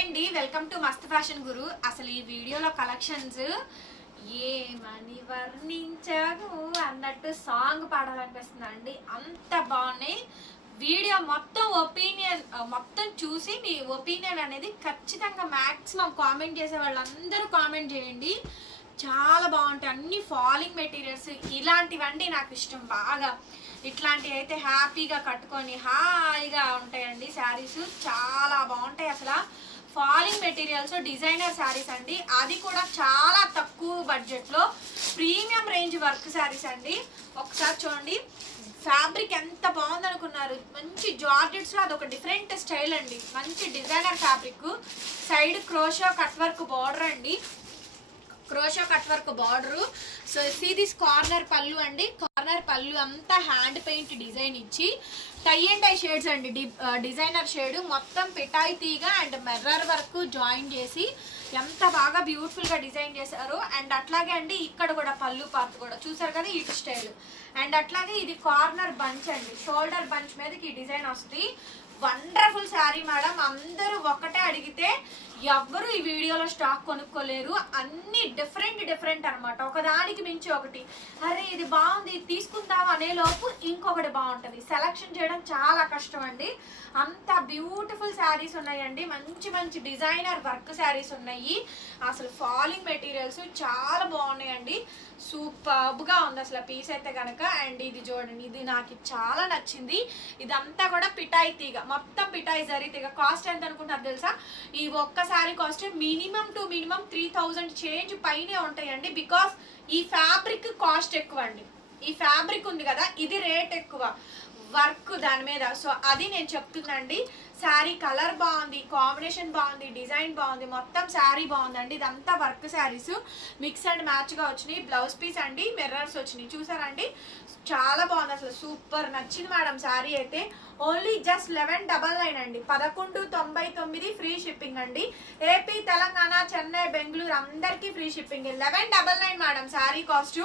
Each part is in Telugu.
అండి వెల్కమ్ టు మస్త్ ఫ్యాషన్ గురు. అసలు ఈ వీడియోలో కలెక్షన్స్ ఏమని వర్ణించను అన్నట్టు సాంగ్ పాడాలనిపిస్తుంది అండి. అంత బాగున్నాయి. వీడియో మొత్తం చూసి మీ ఒపీనియన్ అనేది ఖచ్చితంగా మాక్సిమం కామెంట్ చేసే వాళ్ళందరూ కామెంట్ చేయండి. చాలా బాగుంటాయి. అన్ని ఫాలింగ్ మెటీరియల్స్ ఇలాంటివండి నాకు ఇష్టం బాగా. ఇట్లాంటివి అయితే హ్యాపీగా కట్టుకొని హాయిగా ఉంటాయండి. శారీస్ చాలా బాగుంటాయి. అసలు ఫాలింగ్ మెటీరియల్స్ డిజైనర్ శారీస్ అండి, అది కూడా చాలా తక్కువ బడ్జెట్లో ప్రీమియం రేంజ్ వర్క్ శారీస్ అండి. ఒకసారి చూడండి ఫ్యాబ్రిక్ ఎంత బాగుంది అనుకున్నారు. మంచి జార్జెట్స్లో అదొక డిఫరెంట్ స్టైల్ అండి. మంచి designer fabric. Side crochet cut work border అండి, crochet cut work border. So see this corner పళ్ళు అండి. కార్నర్ పళ్ళు అంతా హ్యాండ్ పెయింట్ డిజైన్ ఇచ్చి టై అండ్ టై షేడ్స్ అండి. డిజైనర్ షేడ్ మొత్తం పిటాయి తీగ అండ్ మిర్రర్ వర్క్ జాయిన్ చేసి ఎంత బాగా బ్యూటిఫుల్ గా డిజైన్ చేశారు. అండ్ అట్లాగే అండి ఇక్కడ కూడా పళ్ళు పార్ట్ కూడా చూసారు కదా ఈ స్టైల్. అండ్ అట్లాగే ఇది కార్నర్ బంచ్ అండి, షోల్డర్ బంచ్ మీదకి ఈ డిజైన్ వస్తుంది. Wonderful sari madam. అందరూ ఒకటే అడిగితే ఎవ్వరు ఈ వీడియోలో స్టాక్ కొనుక్కోలేరు. అన్ని డిఫరెంట్ అనమాట. ఒకదానికి మించి ఒకటి. అరే ఇది బాగుంది తీసుకుందాం అనే లోపు ఇంకొకటి బాగుంటుంది. సెలెక్షన్ చేయడం చాలా కష్టం అండి. అంత బ్యూటిఫుల్ శారీస్ ఉన్నాయండి. మంచి డిజైనర్ వర్క్ శారీస్ ఉన్నాయి. అసలు ఫాలింగ్ మెటీరియల్స్ చాలా బాగున్నాయండి. సూపర్బ్ గా ఉంది అసలు పీస్ అయితే కనుక. అండ్ ఇది చూడండి, ఇది నాకు చాలా నచ్చింది. ఇదంతా కూడా పిటాయి తీగ, మొత్తం పిటాయి జరీ తీగ. కాస్ట్ ఎంత అనుకుంటారు తెలుసా? ఈ ఒక్క శారీ కాస్ట్ మినిమం 3000 చేంజ్ పైనే ఉంటాయండి. బికాస్ ఈ ఫ్యాబ్రిక్ కాస్ట్ ఎక్కువ అండి. ఈ ఫ్యాబ్రిక్ ఉంది కదా ఇది రేట్ ఎక్కువ, వర్క్ దాని మీద. సో అది నేను చెప్తుందండి. శారీ కలర్ బాగుంది, కాంబినేషన్ బాగుంది, డిజైన్ బాగుంది, మొత్తం శారీ బాగుందండి. ఇదంతా work saris mix and match గా వచ్చినాయి. బ్లౌజ్ పీస్ అండి, మిర్రర్స్ వచ్చినాయి. చూసారండి చాలా బాగుంది. అసలు సూపర్ నచ్చింది మేడం శారీ అయితే. ఓన్లీ జస్ట్ 1199 అండి, 1199 ఫ్రీ షిప్పింగ్ అండి. ఏపీ, తెలంగాణ, చెన్నై, బెంగళూరు అందరికీ free shipping. 1199 madam sari cost.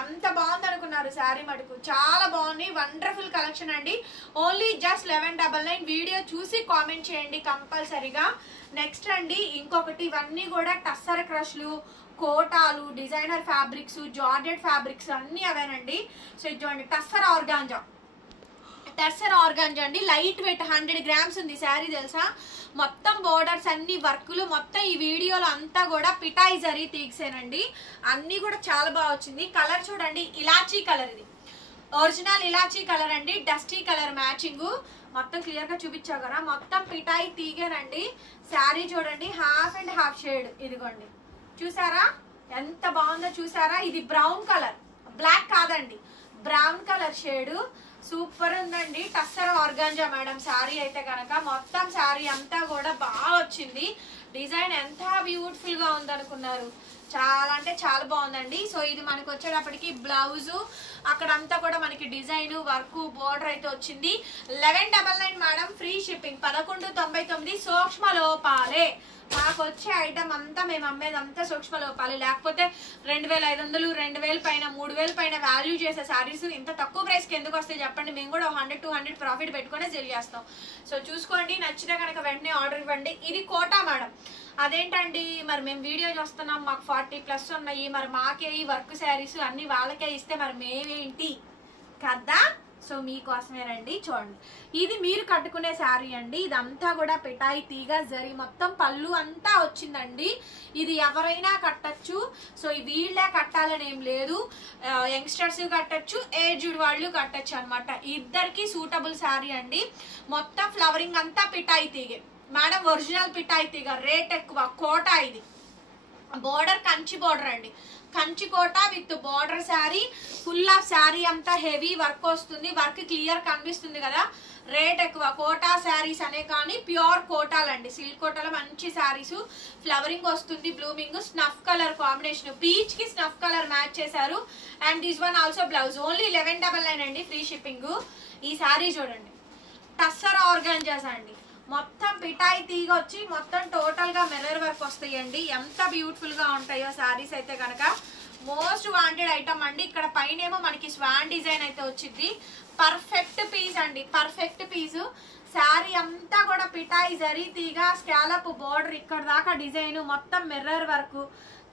ఎంత బాగుంది అనుకున్నారు శారీ మటుకు. చాలా బాగుంది. వండర్ఫుల్ కలెక్షన్ అండి. Only just 1199. వీడియో చూసి కామెంట్ చేయండి కంపల్సరీగా. నెక్స్ట్ అండి ఇంకొకటి, ఇవన్నీ కూడా టస్సర్ క్రష్లు, కోటాలు, డిజైనర్ ఫ్యాబ్రిక్స్, జార్జెట్ ఫ్యాబ్రిక్స్ అన్ని అవేనండి. సో ఇది చూడండి టస్సర్ ఆర్గాంజా అండి. లైట్ వెయిట్ 100 గ్రామ్స్ ఉంది శారీ తెలుసా. మొత్తం బోర్డర్స్ అన్ని వర్కులు మొత్తం ఈ వీడియోలో అంతా కూడా పిటాయి జరీ తీగసేనండి. అన్ని కూడా చాలా బాగా వచ్చింది. కలర్ చూడండి ఇలాచీ కలర్, ఇది ఒరిజినల్ ఇలాచీ కలర్ అండి. డస్టీ కలర్ మ్యాచింగ్ మొత్తం క్లియర్ గా చూపించావు కదా. మొత్తం పిటాయి తీగేనండి. శారీ చూడండి హాఫ్ అండ్ హాఫ్ షేడ్. ఇదిగోండి చూసారా ఎంత బాగుందో చూసారా. ఇది బ్రౌన్ కలర్, బ్లాక్ కాదండి, బ్రౌన్ కలర్ షేడ్. సూపర్ ఉందండి. టస్సర్ ఆర్గాంజా మేడం శారీ అయితే కనుక. మొత్తం శారీ అంతా కూడా బాగా వచ్చింది. డిజైన్ ఎంత బ్యూటిఫుల్ గా ఉందనుకున్నారు. చాలా అంటే చాలా బాగుందండి. సో ఇది మనకి వచ్చేటప్పటికి బ్లౌజు అక్కడంతా కూడా మనకి డిజైన్ వర్క్ బోర్డర్ అయితే వచ్చింది. 1199 మేడం ఫ్రీ షిప్పింగ్. 1199 సూక్ష్మ లోపాలే. మాకు వచ్చే ఐటమ్ అంతా మేము అమ్మేదంతా సూక్ష్మ లోపాలి. లేకపోతే 2500, 2000 పైన, 3000 పైన వాల్యూ చేసే శారీస్ ఇంత తక్కువ ప్రైస్కి ఎందుకు వస్తాయి చెప్పండి. మేము కూడా 100-200 ప్రాఫిట్ పెట్టుకునే సెల్ చేస్తాం. సో చూసుకోండి, నచ్చితే కనుక వెంటనే ఆర్డర్ ఇవ్వండి. ఇది కోటా మేడం. అదేంటండి మరి మేము వీడియో చూస్తున్నాం, మాకు 40+ ఉన్నాయి, మరి మాకే ఈ వర్క్ శారీస్ అన్ని వాళ్ళకే ఇస్తే మరి మేమేంటి కదా. సో మీకోసమేనండి. చూడండి ఇది మీరు కట్టుకునే శారీ అండి. ఇదంతా కూడా పిటాయి తీగ జరీ మొత్తం పళ్ళు అంతా వచ్చిందండి. ఇది ఎవరైనా కట్టచ్చు. సో వీళ్ళే కట్టాలని ఏం లేదు, యంగ్స్టర్స్ కట్టచ్చు, ఏజ్డ్ వాళ్ళు కట్టచ్చు అనమాట. ఇద్దరికి సూటబుల్ శారీ అండి. మొత్తం ఫ్లవరింగ్ అంతా పిటాయి తీగే మేడం. ఒరిజినల్ పిటాయి తీగ, రేట్ ఎక్కువ. కోటా ఇది. బోర్డర్ కంచి బోర్డర్ అండి, Kanchi Kota with border sari. Full of sari అంతా హెవీ వర్క్ వస్తుంది. వర్క్ క్లియర్ కనిపిస్తుంది కదా. రేట్ ఎక్కువ. కోటా శారీస్ అనే కానీ ప్యూర్ కోటాలండి. సిల్క్ కోటాలో మంచి శారీస్. ఫ్లవరింగ్ వస్తుంది, blooming, snuff colour combination. Peach కి స్నఫ్ కలర్ మ్యాచ్ చేశారు. And this one also blouse. Only 1199 అండి ఫ్రీ షిప్పింగ్. ఈ శారీ చూడండి టస్సర్ ఆర్గాంజాస్ అండి. మొత్తం పిటాయి తీగ వచ్చి మొత్తం టోటల్ గా మిర్రర్ వర్క్ వస్తాయండి. ఎంత బ్యూటిఫుల్ గా ఉంటాయో శారీస్ అయితే కనుక. మోస్ట్ వాంటెడ్ ఐటమ్ అండి. ఇక్కడ పైన ఏమో మనకి స్వాన్ డిజైన్ అయితే వచ్చింది. పర్ఫెక్ట్ పీస్ అండి, పర్ఫెక్ట్ పీస్. శారీ అంతా కూడా పిటాయి జరీ తీగ స్కాలప్ బోర్డర్ ఇక్కడ దాకా డిజైన్ మొత్తం మిర్రర్ వర్క్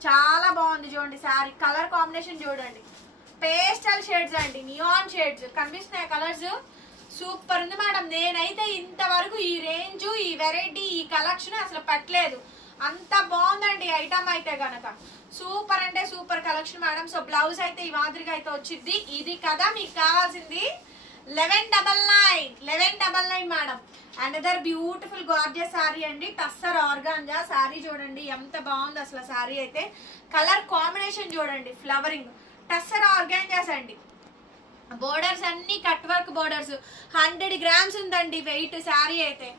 చాలా బాగుంది. చూడండి శారీ కలర్ కాంబినేషన్ చూడండి, పేస్టల్ షేడ్స్ అండి, నియాన్ షేడ్స్ కనిపిస్తున్నాయి కలర్స్. సూపర్ ఉంది మేడం. నేనైతే ఇంతవరకు ఈ రేంజ్ ఈ వెరైటీ ఈ కలెక్షన్ అసలు పెట్టలేదు, అంత బాగుందండి ఐటమ్ అయితే గనక. సూపర్ అంటే super collection madam. So blouse అయితే ఈ మాదిరిగా అయితే వచ్చింది. ఇది కదా మీకు కావాల్సింది 1199 madam. Another beautiful gorgeous sari అండి, టస్సర్ ఆర్గాంజా శారీ. చూడండి ఎంత బాగుంది అసలు శారీ అయితే. కలర్ కాంబినేషన్ చూడండి, ఫ్లవరింగ్ టస్సర్ ఆర్గాంజాస్ అండి. బోర్డర్స్ అన్ని కట్ వర్క్ బోర్డర్స్, 100 గ్రామ్స్ ఉందండి వెయిట్ శారీ అయితే.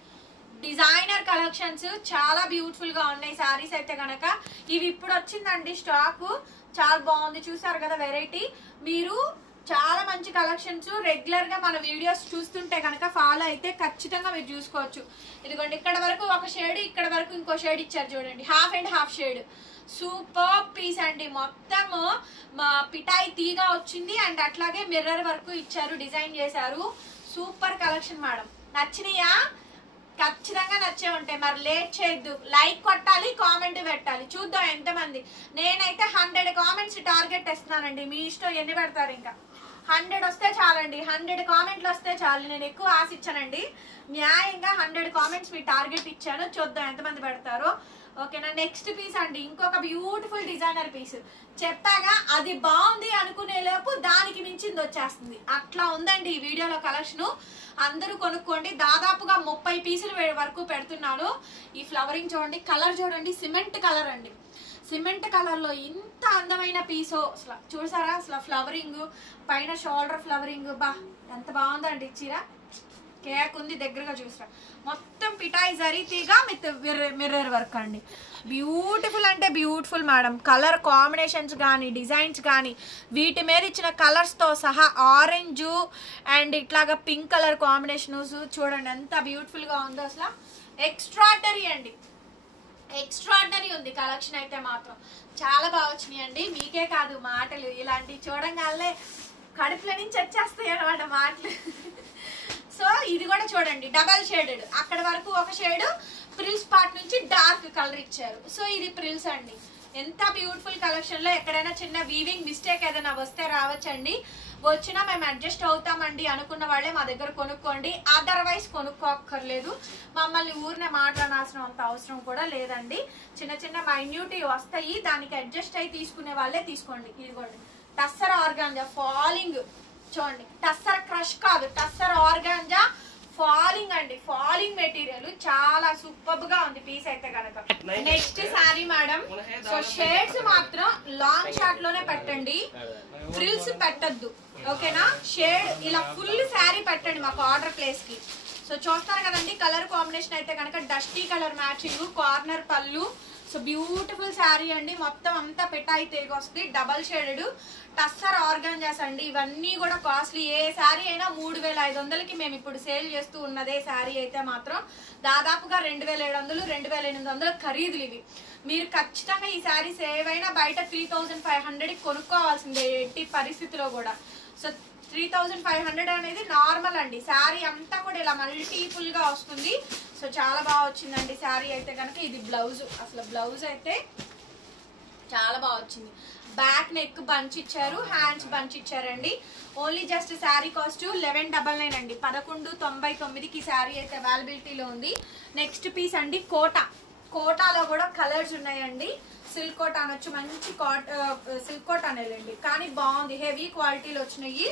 డిజైనర్ కలెక్షన్స్ చాలా బ్యూటిఫుల్ గా ఉన్నాయి శారీస్ అయితే గనక. ఇవి ఇప్పుడు వచ్చిందండి స్టాక్, చాలా బాగుంది. చూసారు కదా వెరైటీ. మీరు చాలా మంచి కలెక్షన్స్ రెగ్యులర్ గా మన వీడియోస్ చూస్తుంటే కనుక ఫాలో అయితే ఖచ్చితంగా మీరు చూసుకోవచ్చు. ఇదిగోండి ఇక్కడ వరకు ఒక షేడ్, ఇక్కడ వరకు ఇంకో షేడ్ ఇచ్చారు చూడండి, half and half shade. Super piece అండి. మొత్తం పిటాయి తీగా వచ్చింది అండ్ అట్లాగే మిర్రర్ వర్క్ ఇచ్చారు, డిజైన్ చేశారు. Super collection madam. నచ్చినాయా? ఖచ్చితంగా నచ్చే ఉంటాయి. మరి లేట్ చేయొద్దు, లైక్ కొట్టాలి, కామెంట్ పెట్టాలి. చూద్దాం ఎంతమంది. నేనైతే 100 కామెంట్స్ టార్గెట్ ఇస్తున్నానండి, మీ ఇష్టం ఎన్ని పెడతారు. ఇంకా 100 వస్తే చాలండి, 100 కామెంట్లు వస్తే చాలు. నేను ఎక్కువ ఆశ ఇచ్చానండి, న్యాయంగా 100 కామెంట్స్ మీ టార్గెట్ ఇచ్చాను. చూద్దాం ఎంతమంది పెడతారో. ఓకేనా. నెక్స్ట్ పీస్ అండి, ఇంకొక బ్యూటిఫుల్ డిజైనర్ పీస్. చెప్పాగా అది బాగుంది అనుకునే లోపు దానికి మించింది వచ్చేస్తుంది, అట్లా ఉందండి ఈ వీడియోలో కలెక్షన్. అందరూ కొనుక్కోండి. దాదాపుగా 30 పీసులు వరకు పెడుతున్నాను. ఈ ఫ్లవరింగ్ చూడండి, కలర్ చూడండి, సిమెంట్ కలర్ అండి. సిమెంట్ కలర్ లో ఇంత అందమైన పీసో అసలు చూసారా. అసలు ఫ్లవరింగ్ పైన షోల్డర్ ఫ్లవరింగ్, బా ఎంత బాగుందండి. చీర కేక్ ఉంది, దగ్గరగా చూసా. మొత్తం పిటాయి జరీ తీగా విత్ మిర్రర్ వర్క్ అండి. బ్యూటిఫుల్ అంటే బ్యూటిఫుల్ మేడం. కలర్ కాంబినేషన్స్ కానీ డిజైన్స్ కానీ వీటి మీద ఇచ్చిన కలర్స్తో సహా ఆరెంజ్ అండ్ ఇట్లాగా పింక్ కలర్ కాంబినేషన్స్ చూడండి ఎంత బ్యూటిఫుల్గా ఉందో. అసలు ఎక్స్ట్రాడనరీ అండి, ఎక్స్ట్రాడనరీ ఉంది కలెక్షన్ అయితే మాత్రం. చాలా బాగా వచ్చినాయి అండి. మీకే కాదు మాటలు ఇలాంటివి చూడంగానే కడుపుల నుంచి వచ్చేస్తాయి అన్నమాట మాటలు. సో ఇది కూడా చూడండి డబల్ షేడెడ్, అక్కడ వరకు ఒక షేడ్, ప్రిల్స్ పార్ట్ నుంచి డార్క్ కలర్ ఇచ్చారు. సో ఇది ప్రిల్స్ అండి. ఎంత బ్యూటిఫుల్ కలెక్షన్ లో ఎక్కడైనా చిన్న వీవింగ్ మిస్టేక్ ఏదైనా వస్తే రావచ్చండి. వచ్చినా మేము అడ్జస్ట్ అవుతామండి అనుకున్న వాళ్ళే మా దగ్గర కొనుక్కోండి, అదర్వైజ్ కొనుక్కోక్కర్లేదు. మమ్మల్ని ఊరినే మాట్లాడాల్సిన అంత అవసరం కూడా లేదండి. చిన్న చిన్న మైన్యూట్ వస్తాయి, దానికి అడ్జస్ట్ అయ్యి తీసుకునే వాళ్ళే తీసుకోండి. ఇదిగోండి టస్సర్ ఆర్గాంజా ఫాలింగ్ చూడండి, టస్సర్ క్రష్ కాదు, టస్సర్ ఆర్గాంజా ఫాలింగ్ అండి. ఫాలింగ్ మెటీరియల్ చాలా సూపర్ గా ఉంది పీస్ అయితే కనుక. Next sorry madam. So shades మాత్రం లాంగ్ షార్ట్ లోనే పెట్టండి, ఫ్రిల్స్ పెట్టద్దు. ఓకేనా. షేడ్ ఇలా ఫుల్ శారీ పెట్టండి మాకు ఆర్డర్ ప్లేస్ కి. సో చూస్తారు కదండి కలర్ కాంబినేషన్ అయితే కనుక డస్టీ కలర్ మ్యాచింగ్, కార్నర్ పళ్ళు. సో బ్యూటిఫుల్ శారీ అండి. మొత్తం అంతా పిటాయి తీగ వస్తుంది, డబల్ షేడెడ్ టస్సర్ ఆర్గాంజాస్ అండి. ఇవన్నీ కూడా కాస్ట్లీ. ఏ శారీ అయినా 3500కి మేము ఇప్పుడు సేల్ చేస్తూ ఉన్నదే శారీ అయితే మాత్రం దాదాపుగా 2700 2800 ఖరీదులు ఇవి. మీరు ఖచ్చితంగా ఈ శారీస్ ఏవైనా బయట 3500కి కొనుక్కోవాల్సిందే ఎట్టి పరిస్థితిలో కూడా. సో 3500 అనేది నార్మల్ అండి. శారీ అంతా కూడా ఇలా మల్టీపుల్ గా వస్తుంది. సో చాలా బాగా వచ్చిందండి శారీ అయితే కనుక. ఇది బ్లౌజ్, అసలు బ్లౌజ్ అయితే చాలా బాగా వచ్చింది. బ్యాక్ నెక్ బంచ్ ఇచ్చారు, హ్యాండ్స్ బంచ్ ఇచ్చారండి. ఓన్లీ జస్ట్ శారీ కాస్ట్ 1199 అండి. 1199కి శారీ అయితే అవైలబిలిటీలో ఉంది. నెక్స్ట్ పీస్ అండి కోటా. కోటాలో కూడా కలర్స్ ఉన్నాయండి. సిల్క్ కోట అనొచ్చు, మంచి సిల్క్ కోట అనేదండి, కానీ బాగుంది. హెవీ క్వాలిటీలో వచ్చినాయి.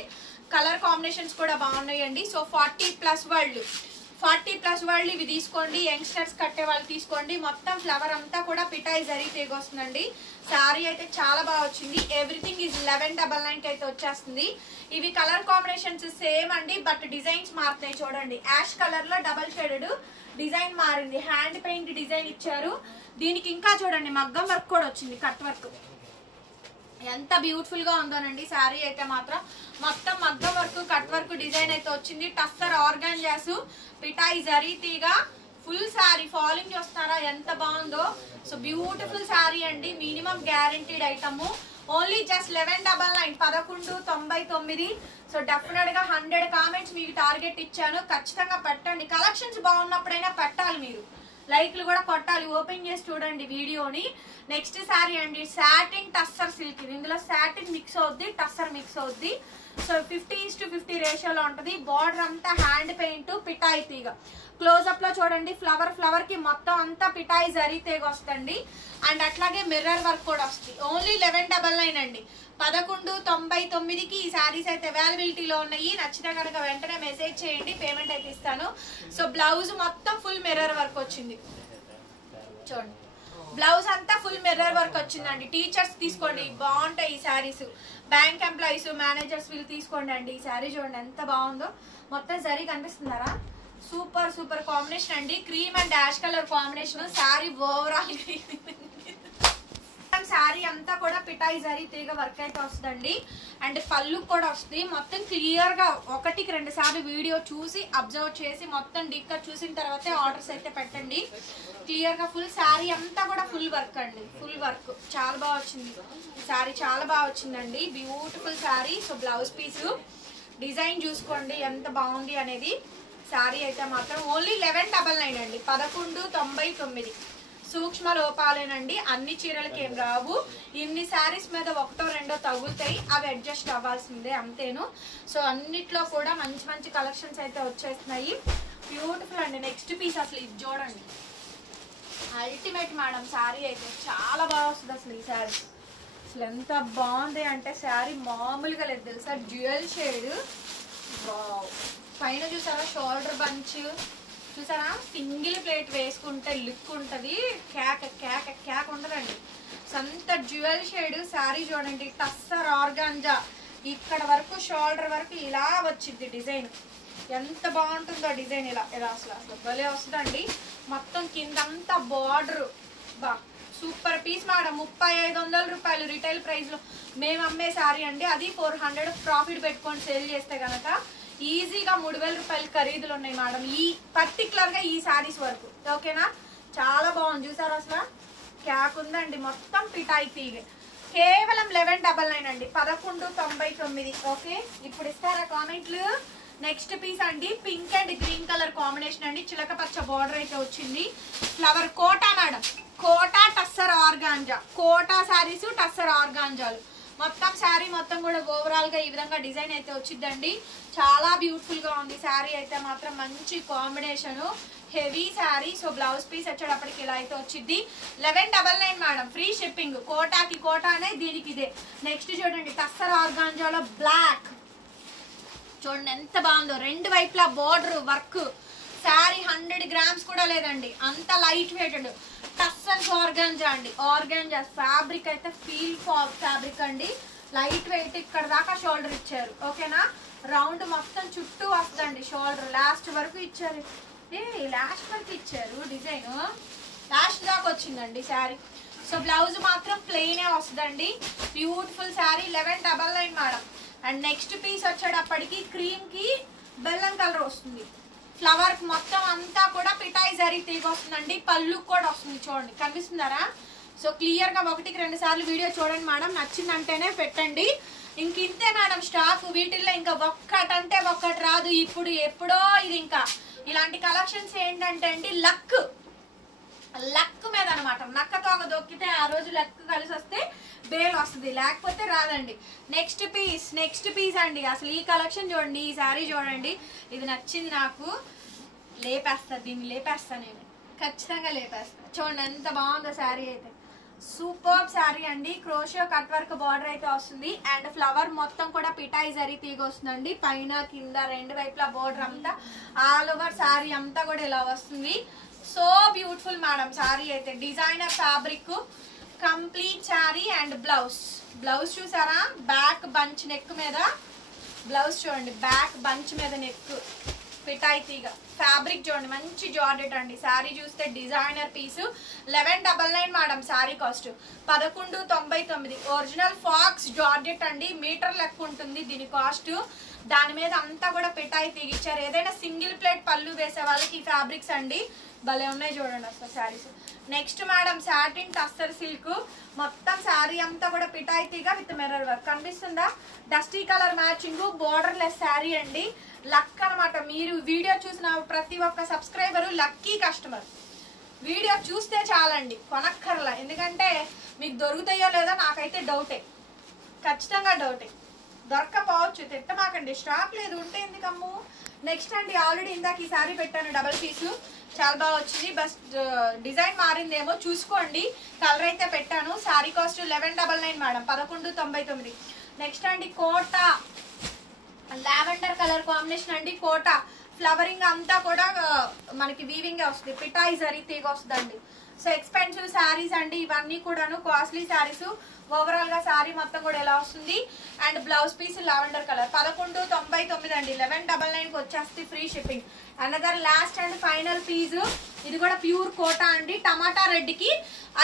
కలర్ కాంబినేషన్స్ కూడా బాగున్నాయండి. సో 40+ వరల్డ్ ఇవి తీసుకోండి. యంగ్స్టర్స్ కట్టే వాళ్ళు తీసుకోండి. మొత్తం ఫ్లవర్ అంతా కూడా పిటాయి జరీ తీగ వస్తుందండి. శారీ అయితే చాలా బాగా వచ్చింది. ఎవ్రీథింగ్ ఈజ్ 1199 అయితే వచ్చేస్తుంది. ఇవి కలర్ కాంబినేషన్స్ సేమ్ అండి, బట్ డిజైన్స్ మారుతాయి. చూడండి యాష్ కలర్ లో డబల్ షేడెడ్ డిజైన్ మారింది. హ్యాండ్ పెయింట్ డిజైన్ ఇచ్చారు. దీనికి ఇంకా చూడండి మగ్గం వర్క్ కూడా వచ్చింది, కట్ వర్క్. ఎంత బ్యూటిఫుల్ గా ఉందోనండి శారీ అయితే మాత్రం. మొత్తం మగ్గం వర్క్ కట్ వర్క్ డిజైన్ అయితే వచ్చింది. టస్సర్ ఆర్గాంజాస్ పిటాయి జరీ తీగ ఫుల్ శారీ. ఫాలింగ్ చూస్తారా ఎంత బాగుందో. సో బ్యూటిఫుల్ శారీ అండి. Minimum guaranteed item. Only just 1199 1199. So definite గా 100 కామెంట్స్ మీకు టార్గెట్ ఇచ్చాను, ఖచ్చితంగా పెట్టండి. కలెక్షన్స్ బాగున్నప్పుడైనా పెట్టాలి, మీరు లైక్లు కూడా కొట్టాలి. ఓపెన్ చేసి చూడండి వీడియోని. నెక్స్ట్ శారీ అండి సాటిన్ టస్సర్ సిల్క్. ఇందులో సాటిన్ మిక్స్ అవుద్ది, టస్సర్ మిక్స్ అవుద్ది. సో 50:50 రేషియోలో ఉంటుంది. బార్డర్ అంతా హ్యాండ్ పెయింట్ పిటాయి తీగ. క్లోజ్అప్ లో చూడండి ఫ్లవర్ కి మొత్తం అంతా పిటాయి జరీ తీగ వస్తుంది. అండ్ అట్లాగే మిర్రర్ వర్క్ కూడా వస్తుంది. ఓన్లీ 1199 అండి. 1199కి ఈ శారీస్ అయితే అవైలబిలిటీలో ఉన్నాయి. నచ్చితే కనుక వెంటనే మెసేజ్ చేయండి, పేమెంట్ అయితే ఇస్తాను. సో బ్లౌజ్ మొత్తం ఫుల్ మిర్రర్ వర్క్ వచ్చింది చూడండి. బ్లౌజ్ అంతా ఫుల్ మిర్రర్ వర్క్ వచ్చిందండి. టీచర్స్ తీసుకోండి, బాగుంటాయి ఈ శారీస్. బ్యాంక్ ఎంప్లాయీస్, మేనేజర్స్ వీళ్ళు తీసుకోండి అండి. ఈ శారీ చూడండి ఎంత బాగుందో. మొత్తం జరీ కనిపిస్తున్నారా? సూపర్ సూపర్ కాంబినేషన్ అండి. Cream and dash colour combination. Sari overall sari అంతా కూడా పిటాయి జరీ తీగ వర్క్ అయితే వస్తుందండి. అండ్ పళ్ళు కూడా వస్తుంది. మొత్తం క్లియర్ గా 1-2 సార్లు వీడియో చూసి అబ్జర్వ్ చేసి మొత్తం డీప్ గా చూసిన తర్వాతే ఆర్డర్స్ అయితే పెట్టండి. క్లియర్ గా ఫుల్ శారీ అంతా కూడా ఫుల్ వర్క్ అండి, ఫుల్ వర్క్. చాలా బాగా వచ్చింది శారీ, చాలా బాగా వచ్చిందండి. Beautiful sari. So blouse piece design చూసుకోండి ఎంత బాగుంది అనేది. శారీ అయితే మాత్రం ఓన్లీ 1199 అండి. 1199. సూక్ష్మ లోపాలేనండి, అన్ని చీరలకి ఏం రావు. ఇన్ని శారీస్ మీద 1-2 తగులుతాయి, అవి అడ్జస్ట్ అవ్వాల్సిందే అంతేను. సో అన్నిట్లో కూడా మంచి మంచి కలెక్షన్స్ అయితే వచ్చేస్తున్నాయి. బ్యూటిఫుల్ అండి. నెక్స్ట్ పీస్ అసలు ఇది చూడండి, అల్టిమేట్ మేడం. శారీ అయితే చాలా బాగా వస్తుంది అసలు. ఈ శారీ అసలు ఎంత బాగుంది అంటే శారీ మామూలుగా లేదు తెలుసా. Dual shade. పైన చూసారా షోల్డర్ బంచ్, చూసారా సింగిల్ ప్లేట్ వేసుకుంటే లుక్ ఉంటుంది. క్యాక్ ఉండదండి. సంత జ్యువెల్ షేడ్ శారీ చూడండి. టస్సర్ ఆర్గాంజా ఇక్కడ వరకు షోల్డర్ వరకు ఇలా వచ్చింది డిజైన్. ఎంత బాగుంటుందో డిజైన్. ఇలా అసలు భలే వస్తుందండి. మొత్తం కిందంతా బార్డర్. బా సూపర్ పీస్ మేడం. 3500 రూపాయలు రిటైల్ ప్రైస్ లో మేము అమ్మే శారీ అండి. అది 400 ప్రాఫిట్ పెట్టుకొని సేల్ చేస్తే కనుక ఈజీగా 3000 రూపాయలు ఖరీదులు ఉన్నాయి మేడం, ఈ పర్టికులర్ గా ఈ శారీస్ వరకు. ఓకేనా? చాలా బాగుంది. చూసారు అసలు క్యాక్ ఉందండి. మొత్తం పిటాయి తీగ. కేవలం 1199 అండి. 1199. ఓకే, ఇప్పుడు ఇస్తారా కామెంట్లు? నెక్స్ట్ పీస్ అండి pink and green colour combination అండి. చిలక పచ్చ బార్డర్ అయితే వచ్చింది. Flower Kota madam. Kota tussar organza. Kota saris tussar ఆర్గాంజాలు. మొత్తం శారీ మొత్తం కూడా ఓవరాల్ గా ఈ విధంగా డిజైన్ అయితే వచ్చిందండి. చాలా బ్యూటిఫుల్ గా ఉంది శారీ అయితే మాత్రం. మంచి combination, heavy sari. So blouse piece వచ్చేటప్పటికి ఇలా అయితే వచ్చింది. 1199 మేడం. Free shipping. కోటాకి కోటానే, దీనికి ఇదే. నెక్స్ట్ చూడండి టస్సర్ ఆర్గాంజాలో బ్లాక్. చూడండి ఎంత బాగుందో. 2 వైపులా బోర్డర్ వర్క్. శారీ 100 గ్రామ్స్ కూడా లేదండి, అంత లైట్ వెయిటెడ్. టస్సర్ ఆర్గాంజా అండి. ఆర్గాంజా ఫ్యాబ్రిక్ అయితే ఫీల్ ఫ్యాబ్రిక్ అండి. Light weight. ఇక్కడ దాకా షోల్డర్ ఇచ్చారు. ఓకేనా? రౌండ్ మొత్తం చుట్టూ వస్తుందండి షోల్డర్. లాస్ట్ వరకు ఇచ్చారు. లాస్ట్ వరకు ఇచ్చారు డిజైన్. లాస్ట్ దాకా వచ్చిందండి శారీ. సో బ్లౌజ్ మాత్రం ప్లెయినే వస్తుందండి. Beautiful sari. 1199 madam. And next piece వచ్చేటప్పటికి క్రీమ్ కి బెల్లం కలర్ వస్తుంది. ఫ్లవర్ మొత్తం అంతా కూడా పిటాయి జరీ తీగ వస్తుందండి. పళ్ళు కూడా వస్తుంది. చూడండి కనిపిస్తున్నారా? సో క్లియర్ గా 1-2 సార్లు వీడియో చూడండి మేడం. నచ్చిందంటేనే పెట్టండి. ఇంతే మేడం స్టాక్. వీటిల్లో ఇంకా ఒక్కటంటే ఒక్కటి రాదు. ఇప్పుడు ఎప్పుడో ఇది. ఇంకా ఇలాంటి కలెక్షన్స్ ఏంటంటే అండి లక్ మీద అనమాట. నక్కతో ఒక దొక్కితే ఆ రోజు లక్ కలిసి వస్తే బేల్ వస్తుంది, లేకపోతే రాదండి. నెక్స్ట్ పీస్ అండి. అసలు ఈ కలెక్షన్ చూడండి, ఈ శారీ చూడండి. ఇది నచ్చింది నాకు. దీన్ని లేపేస్తా నేను, ఖచ్చితంగా లేపేస్తా. చూడండి ఎంత బాగుందో శారీ అయితే. సూపర్ శారీ అండి. క్రోషియో కట్ వర్క్ బార్డర్ అయితే వస్తుంది. అండ్ ఫ్లవర్ మొత్తం కూడా పిటాయి జరీ తీగ వస్తుందండి. పైన కింద 2 వైపులా బోర్డర్ అంతా ఆల్ ఓవర్ శారీ అంతా కూడా ఇలా వస్తుంది. సో బ్యూటిఫుల్ మేడం శారీ అయితే. Designer fabric complete sari. And blouse చూసారా? బ్యాక్ బంచ్ నెక్ మీద బ్లౌజ్ చూడండి. బ్యాక్ బంచ్ మీద నెక్ పిటాయి తీగ. ఫ్యాబ్రిక్ చూడండి మంచి జార్జెట్ అండి. శారీ చూస్తే designer piece. 1199 madam sari cost. 1199. Original faux georgette అండి. మీటర్ లెక్క ఉంటుంది దీని కాస్ట్. దాని మీద అంతా కూడా పిటాయి తీగిచ్చారు. ఏదైనా సింగిల్ ప్లేట్ పళ్ళు వేసే వాళ్ళకి ఈ ఫ్యాబ్రిక్స్ అండి భలే ఉన్నాయి చూడండి అసలు saris. Next madam satin tussar silk, మొత్తం శారీ అంతా కూడా పిటాయితీగా విత్ మిర్రర్ వర్క్ కనిపిస్తుందా, dusty colour matching, border less sari అండి. లక్ అనమాట. మీరు వీడియో చూసిన ప్రతి ఒక్క సబ్స్క్రైబరు లక్కీ కస్టమర్. వీడియో చూస్తే చాలండి, కొనక్కర్లా. ఎందుకంటే మీకు దొరుకుతాయో లేదో నాకైతే డౌటే, ఖచ్చితంగా డౌటే. దొరకపోవచ్చు, తిట్టమాకండి. స్టాక్ లేదు, ఉంటే ఎందుకమ్ము. నెక్స్ట్ అండి, ఆల్రెడీ ఇందాక ఈ శారీ పెట్టాను డబల్ పీసు, చాలా బాగా వచ్చింది. బస్ డిజైన్ మారిందేమో చూసుకోండి. కలర్ అయితే పెట్టాను. Sari cost 1199 madam, 1199. నెక్స్ట్ అండి కోట లావెండర్ కలర్ కాంబినేషన్ అండి. కోట ఫ్లవరింగ్ అంతా కూడా మనకి వీవింగ్ వస్తుంది, పిటాయి జరీ తీగ వస్తుందండి. సో ఎక్స్పెన్సివ్ శారీస్ అండి ఇవన్నీ కూడాను, కాస్ట్లీ శారీస్. ఓవరాల్ గా శారీ మొత్తం కూడా ఎలా వస్తుంది. And blouse piece lavender colour 1199 అండి, 1199 వచ్చేస్తుంది, free shipping. Another last and final piece, ఇది కూడా ప్యూర్ కోటా అండి. టమాటా రెడ్ కి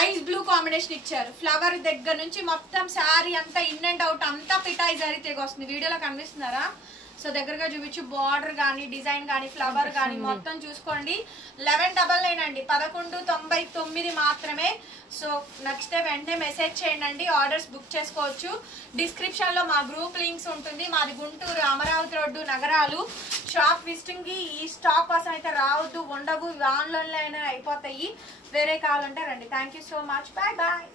ఐస్ బ్లూ కాంబినేషన్ ఇచ్చారు. ఫ్లవర్ దగ్గర నుంచి మొత్తం శారీ అంతా ఇన్ అండ్ అవుట్ అంతా పిటాయి జరీ తీగ వస్తుంది. వీడియోలో కనిపిస్తున్నారా? సో దగ్గరగా చూపించు, బార్డర్ కానీ డిజైన్ కానీ ఫ్లవర్ కానీ మొత్తం చూసుకోండి. 1199 అండి, 1199 మాత్రమే. సో నెక్స్ట్ వెంటనే మెసేజ్ చేయండి, ఆర్డర్స్ బుక్ చేసుకోవచ్చు. డిస్క్రిప్షన్ లో మా గ్రూప్ లింక్స్ ఉంటుంది. మాది గుంటూరు అమరావతి రోడ్డు నగరాలు. షాప్ విజిటింగ్ కి ఈ స్టాక్ కోసం అయితే రావద్దు, ఉండవు. ఆన్లైన్ లో అయిపోతాయి. వేరే కావాలంటే రండి. Thank you so much, bye bye.